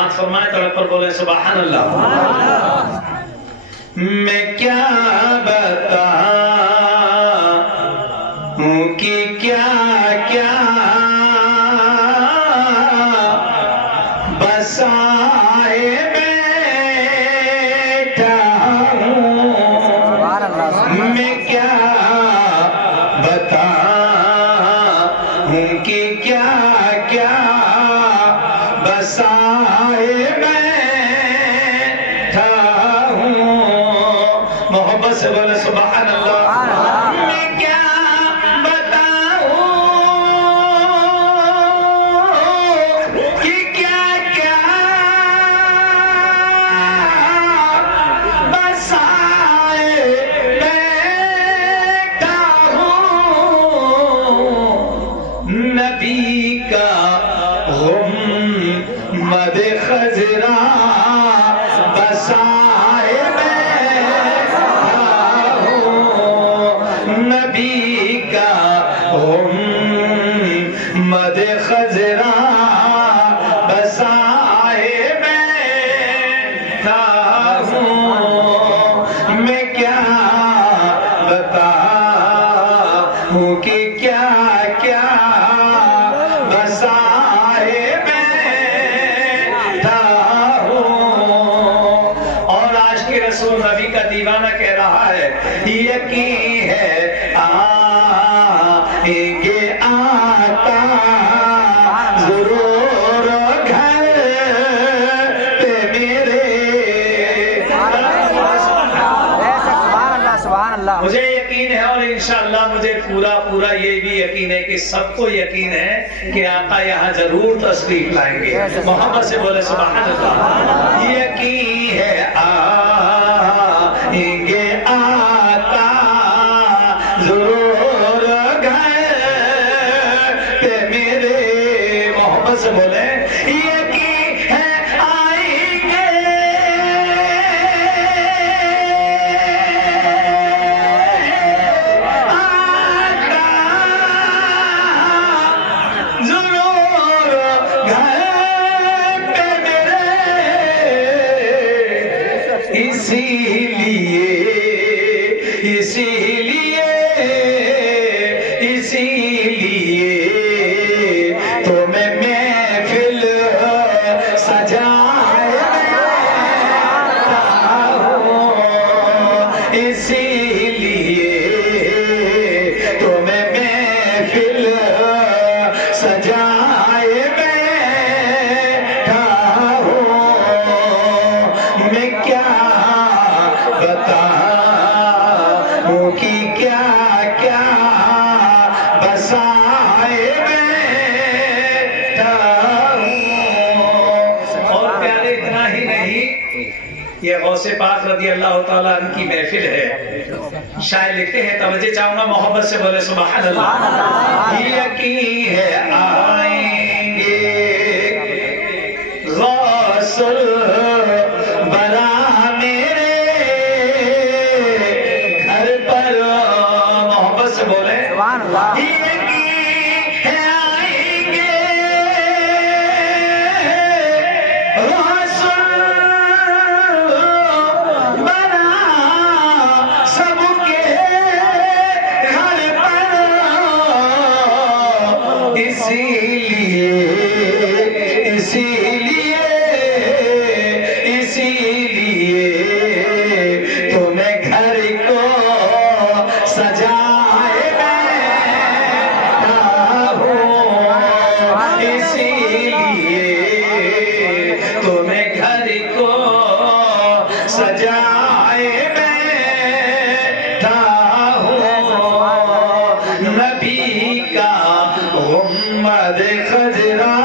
فرمائے تو پر بولے سبحان اللہ۔ میں کیا بتاؤں کہ کیا کیا بسائے بیٹھا ہوں، میں کیا بتاؤں کہ کیا کیا بسائے بیٹھا ہوں۔ محبت سے بولے سبحان اللہ۔ میں کیا بتاؤں کہ کیا کیا بسائے بیٹھا ہوں، نبی کا غمد خضرا بسائے بیٹھا ہوں، نبی کا غمد خضرا بسائے بیٹھا ہوں۔ میں کیا بتاؤں کہ کیا کیا بسائے بیٹھا ہوں۔ اور آج کے رسول نبی کا دیوانہ کہہ رہا ہے، یقین ہے آئیں گے آقا ضرور گھر پہ میرے۔ مجھے یقین ہے اور انشاءاللہ مجھے پورا یہ بھی یقین ہے کہ سب کو یقین ہے کہ آقا یہاں ضرور تشریف لائیں گے۔ محبت سے بولے سبحان اللہ۔ یقین ہے آئیں گے آقا ضرور گھر پہ میرے۔ محبت سے بولے یقین ہے آئیں گے آقا ضرور گھر پہ میرے۔ اسی لیے تو میں محفل سجائے بیٹھا ہوں، اسی لیے تو میں محفل سجائے بیٹھا ہوں۔ میں کیا بتاؤں کہ کیا کیا بسائے بیٹھا ہوں۔ اور پیارے اتنا ہی نہیں، یہ غوث پاک رضی اللہ تعالیٰ عنہ کی محفل ہے۔ شاعر لکھتے ہیں، توجہ چاہوں گا، محبت سے بولے سبحان اللہ۔ یقین ہے آئیں گے غوث البرا میرے گھر پر۔ محبت سے بولے یقین ہے آئیں گے غوث البرا سب کے گھر پر۔ اسی لیے تو میں گھر کو سجائے بیٹھا ہوں، اسی لیے تو میں گھر کو سجائے بیٹھا ہوں، نبی کا غمد خضرا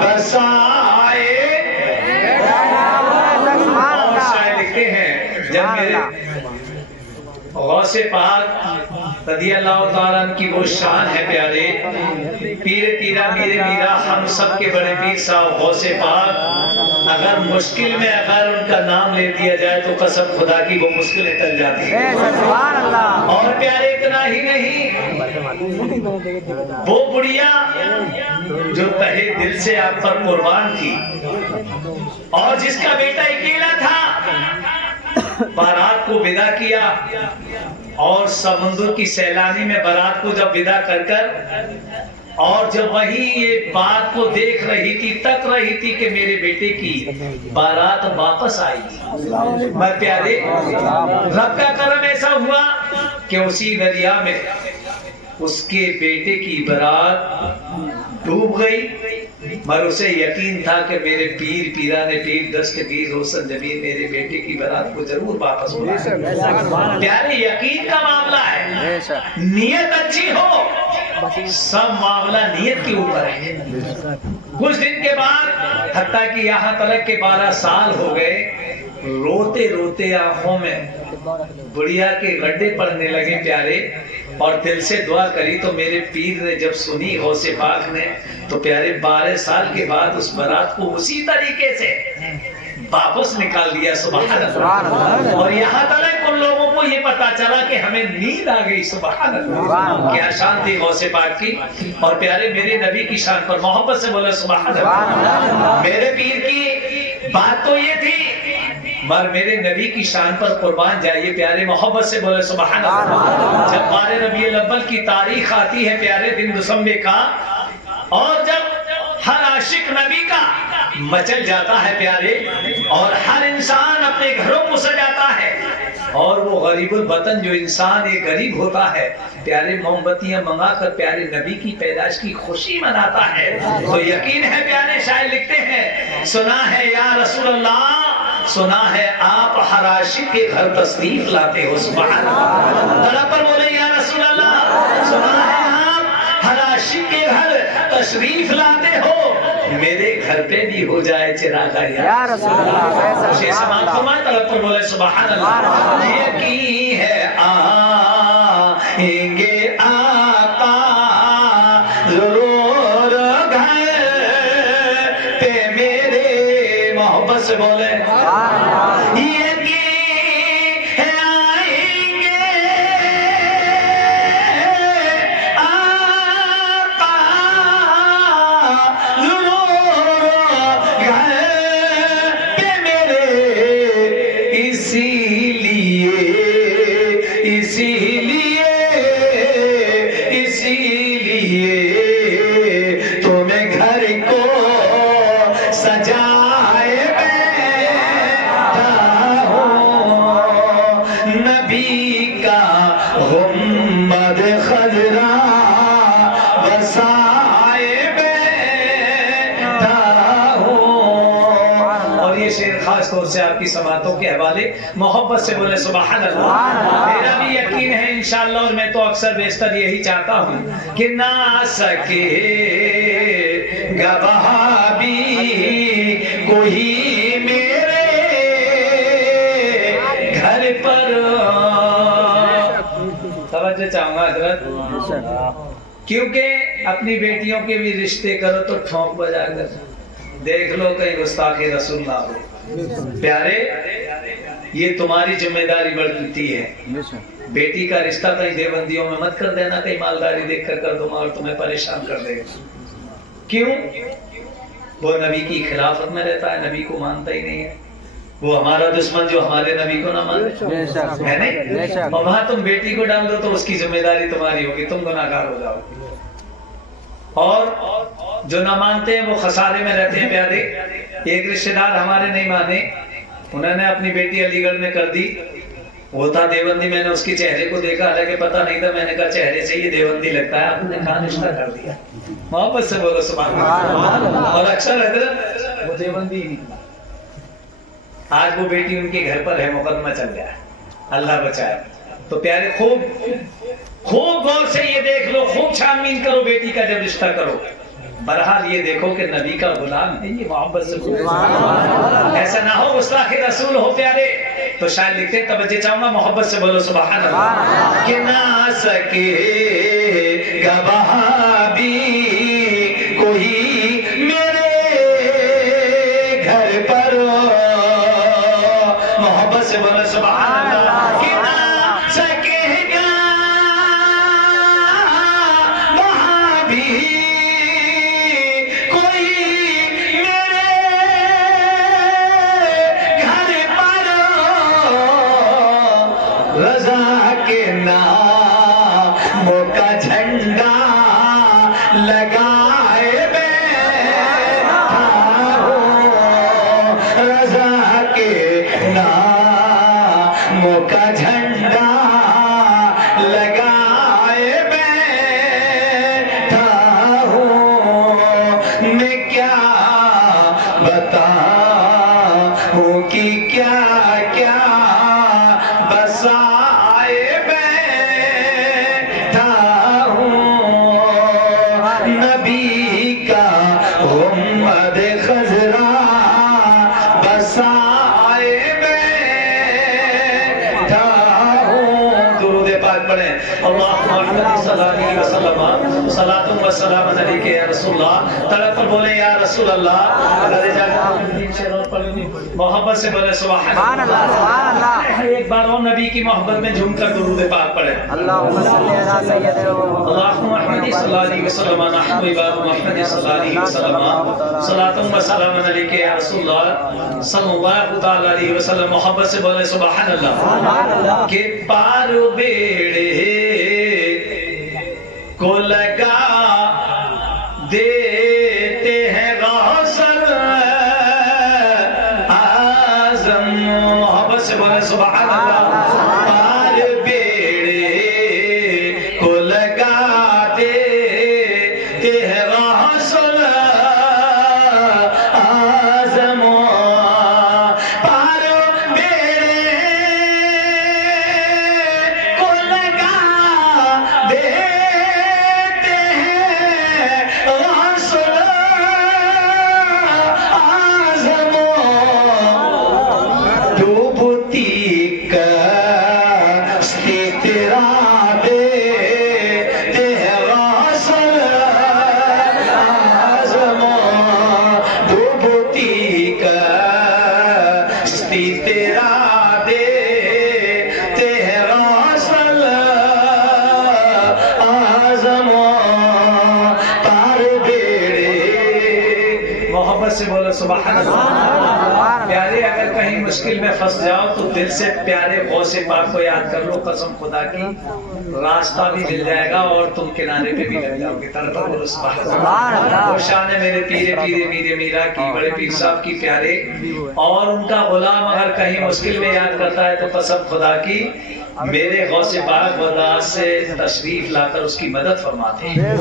بسائے۔ اور شاعر لکھتے ہیں، جب میرے غوث پاک رضی اللہ تعالیٰ عنہ کی وہ شان ہے پیارے، پیر تیرا میرے میرا ہم سب کے بڑے پیر صاحب غوث پاک اگر مشکل میں اگر ان کا نام لے دیا جائے تو قسم خدا کی وہ مشکلیں ٹل جاتی ہیں. اور پیارے اتنا ہی نہیں، وہ بڑھیا جو تہے دل سے آپ پر قربان تھی اور جس کا بیٹا اکیلا تھا، بارات کو ودا کیا اور سمندر کی سیلانی میں بارات کو جب ودا کر اور جب وہی یہ بات کو دیکھ رہی تھی، تک رہی تھی کہ میرے بیٹے کی بارات واپس آئی گی، میں پیارے رب کا کرم ایسا ہوا کہ اسی دریا میں اس کے بیٹے کی بارات ڈوب گئی، مگر اسے یقین تھا کہ میرے پیر پیران پیر دست پیر روشن جبین میرے بیٹے کی بارات کو ضرور واپس بلائے. پیارے یقین کا معاملہ ہے، نیت اچھی ہو سب معاملہ نیت کے اوپر ہے. کچھ دن کے بعد حتیٰ کہ یہاں تک کہ 12 سال ہو گئے، روتے روتے آنکھوں میں بڑھیا کے گڈھے پڑنے لگے پیارے، اور دل سے دعا کری تو میرے پیر نے جب سنی غوث پاک نے تو پیارے 12 سال کے بعد اس بارات کو اسی طریقے سے واپس نکال دیا. سبحان اللہ. اور یہاں تک ان لوگوں کو یہ پتا چلا کہ ہمیں نیند آ گئی. سبحان اللہ. کیا شان تھی غوث پاک کی. اور پیارے میرے نبی کی شان پر محبت سے بولے سبحان اللہ. میرے پیر کی بات تو یہ تھی مگر میرے نبی کی شان پر قربان جائیے پیارے، محبت سے بولے سبحان اللہ. جب 12 ربیع الاول کی تاریخ آتی ہے پیارے دن دسمبر کا، اور جب ہر عاشق نبی کا مچل جاتا ہے پیارے، اور ہر انسان اپنے گھروں کو سجاتا ہے، اور وہ غریب الوطن جو انسان ایک غریب ہوتا ہے پیارے موم بتیاں منگا کر پیارے نبی کی پیدائش کی خوشی مناتا ہے، تو یقین ہے پیارے شاعر لکھتے ہیں، سنا ہے یا رسول اللہ، سنا ہے آپ ہر عاشق کے گھر تشریف لاتے ہو. سبحان اللہ. طرح پر بولے یا رسول اللہ، سنا ہے آپ ہر عاشق کے گھر تشریف لاتے ہو، میرے گھر پہ بھی ہو جائے چراغا یا رسول اللہ. خوشی سماعت فرمائے، طرح پر بولے سبحان اللہ. یقین ہے آئیں گے آقا ضرور گھر پہ میرے، محبت سے بولے سے آپ کی سماعتوں کے حوالے محبت سے بولے سبحان اللہ. میرا بھی یقین ہے انشاءاللہ، اور میں تو اکثر بیشتر یہی چاہتا ہوں کہ نہ سکے گا وہابی کوئی میرے گھر پر. توجہ چاہوں گا حضرت، کیونکہ اپنی بیٹیوں کے بھی رشتے کرو تو ٹھونک بجا کر دیکھ لو کہیں گستاخ رسول نہ ہو. پیارے یہ تمہاری ذمہ داری بڑھتی ہے، بیٹی کا رشتہ کہیں دیوبندیوں میں مت کر دینا، کہیں مالداری دیکھ کر دو مگر تمہیں پریشان کر دے گا. کیوں؟ وہ نبی کی خلافت میں رہتا ہے، نبی کو مانتا ہی نہیں ہے. وہ ہمارا دشمن جو ہمارے نبی کو نہ مانے ہے نہیں، اور وہاں تم بیٹی کو ڈال دو تو اس کی ذمہ داری تمہاری ہوگی، تم گناہگار ہو جاؤ. اور جو نہ مانتے ہیں وہ خسارے میں رہتے ہیں پیارے. ایک رشتہ دار ہمارے نہیں مانے، انہوں نے اپنی بیٹی علی گڑھ میں کر دی. وہ تھا دیوبندی، میں نے اس کے چہرے کو دیکھا، حالانکہ پتہ نہیں تھا، میں نے کہا چہرے سے یہ دیوبندی لگتا ہے، آپ نے کہاں رشتہ کر دیا. محبت سے بولو سبحان اللہ. اور اکثر حضرت وہ دیوبندی ہی نکلا. آج وہ بیٹی ان کے گھر پر ہے، مقدمہ چل گیا ہے، اللہ بچائے. تو پیارے خوب غور سے یہ دیکھ لو، خوب چھان بین کرو بیٹی کا جب رشتہ کرو. بہرحال یہ دیکھو کہ نبی کا غلام ہے، یہ محبت سے ایسا نہ ہو گستاخ رسول ہو پیارے. تو شاید لکھتے توجہ چاہوں گا، محبت سے بولو سبحان اللہ. کہ نہ سکے گا وہابی کوئی میرے گھر پر محبت سے بولے سبحان اللہ کہ نہ سکے گا وہاں بھی کوئی میرے گھر پر رضا کے ناموں کا جھنڈا لگائے بیٹھا ہوں رضا کے ناموں کا جھنڈا لگائے بیٹھا ہوں میں کیا بتاؤں کہ کیا کیا بسائے بیٹھا ہوں نبی کا امت خضرا بسائے بیٹھا ہوں درود پاک پڑھیں اللہم احمد صلی اللہ علیہ وسلم صلاۃ و سلام علیک یا رسول اللہ طلب پر بولے یا رسول اللہ محبت سے بولے سبحان اللہ سبحان اللہ ایک بار اور نبی کی محبت میں جھوم کر درود پاک پڑھیں اللہم صلی علی سیدنا اللہم احمد صلی اللہ علیہ وسلم نحن عباد محمد صلی اللہ علیہ وسلم صلاۃ و سلام علیک یا رسول اللہ صلی اللہ تعالی علیہ وسلم محبت سے بولے سبحان اللہ کہ پار بیڑے کو لگا دیتے ہیں غوث اعظم محبت سے بولے سبحان اللہ پار بیڑے کو لگا دیتے ہیں غوث اعظم پار بیڑے کو لگا دیتے ہیں غوث اعظم ڈوبتی کشتی تیرا دیتے ہیں غوث اعظم ڈوبتی کشتی تیرا دیتے ہیں غوث اعظم پار بیڑے محبت سے بولو سبحان اللہ پیارے اگر کہیں مشکل میں پھنس جاؤ تو دل سے پیارے غوث پاک کو یاد کر لو قسم خدا کی راستہ بھی مل جائے گا اور تم کنارے پہ بھی لگ جاؤ گے طرف بولو سبحان اللہ وہ شان ہے میرے پیرے پیرے میرے میرا کی بڑے پیر صاحب کی پیارے اور ان کا غلام اگر کہیں مشکل میں یاد کرتا ہے تو قسم خدا کی میرے غوث پاک خدا سے تشریف لا کر اس کی مدد فرماتے ہیں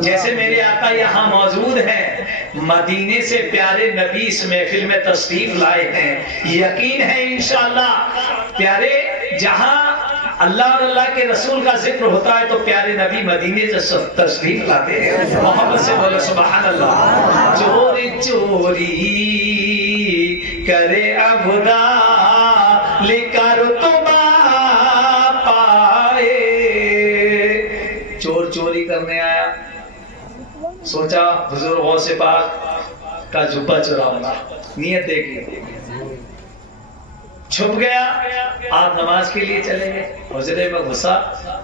جیسے میرے آقا یہاں موجود ہیں مدینے سے پیارے نبی اس محفل میں تشریف لائے ہیں یقین ہے انشاءاللہ پیارے جہاں اللہ اور اللہ کے رسول کا ذکر ہوتا ہے تو پیارے نبی مدینے سے تشریف لاتے ہیں محبت سے بولو سبحان اللہ چوری چوری کرے عبدا لکر تو پائے چور چوری کرنے آیا سوچا حضور غوث پاک کا جبہ چراؤں گا نیت دیکھیے چھپ گیا آپ نماز کے لیے چلے گئے حجرے میں گھسا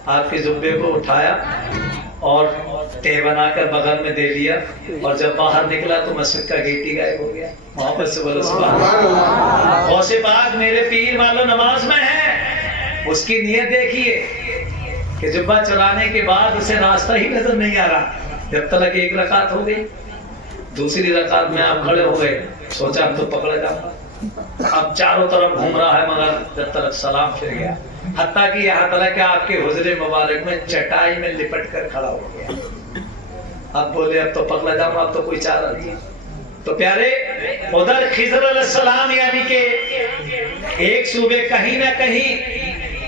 آپ کے جبے کو اٹھایا اور تہ بنا کر بغل میں دے لیا اور جب باہر نکلا تو مسجد کا گیٹ ہی غائب ہو گیا محبت سے بولو سبحان اللہ غوث پاک میرے پیر والوں نماز میں ہے اس کی نیت دیکھیے کہ جبہ چرانے کے بعد اسے راستہ ہی نظر نہیں آ رہا جب تک ایک رکعت ہو گئی دوسری رکعت میں آپ کھڑے ہو گئے سوچا اب تو پکڑے جاؤں گا اب چاروں طرف گھوم رہا ہے مگر جب تک سلام پھر گیا حتیٰ کہ یہاں تک کہ آپ کے حجرے مبارک میں چٹائی میں لپٹ کر کھڑا ہو گیا اب بولے اب تو پکڑا جاؤں اب تو کوئی چارہ نہیں تو پیارے ادھر خضر علیہ السلام یعنی کہ ایک صوبے کہیں نہ کہیں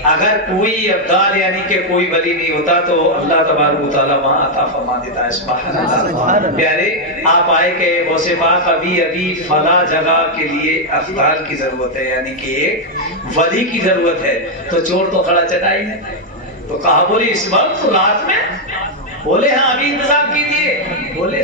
اگر کوئی ابدال یعنی کہ کوئی ولی نہیں ہوتا تو اللہ تبارک و تعالیٰ وہاں عطا فرما دیتا ہے سبحان اللہ پیارے آپ آئے کہ غوث پاک ابھی فلاں جگہ کے لیے افطار کی ضرورت ہے یعنی کہ ایک ولی کی ضرورت ہے تو چور تو کھڑا چٹائی میں تو کہا بولے اس وقت رات میں بولے ہاں ابھی انتظام کیجیے بولے